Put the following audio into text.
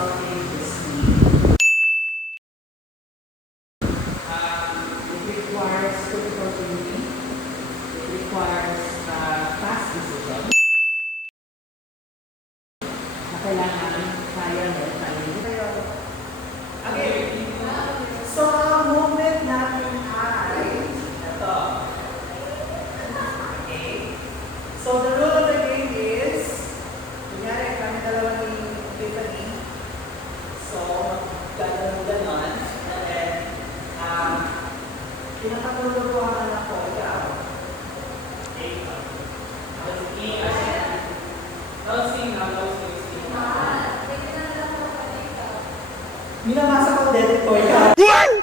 consulting this week. It requires critical thinking. It requires fast decision. Na kailangan kaya rin tayo. Okay. So, ang movement natin ay ito. Okay. So, the rule of the game is, kunyari, kami dalawa ni Tiffany. So, ganon. And then, pinakatuluruan ako, ikaw. Minamasa ko, Derek, ko ikaw.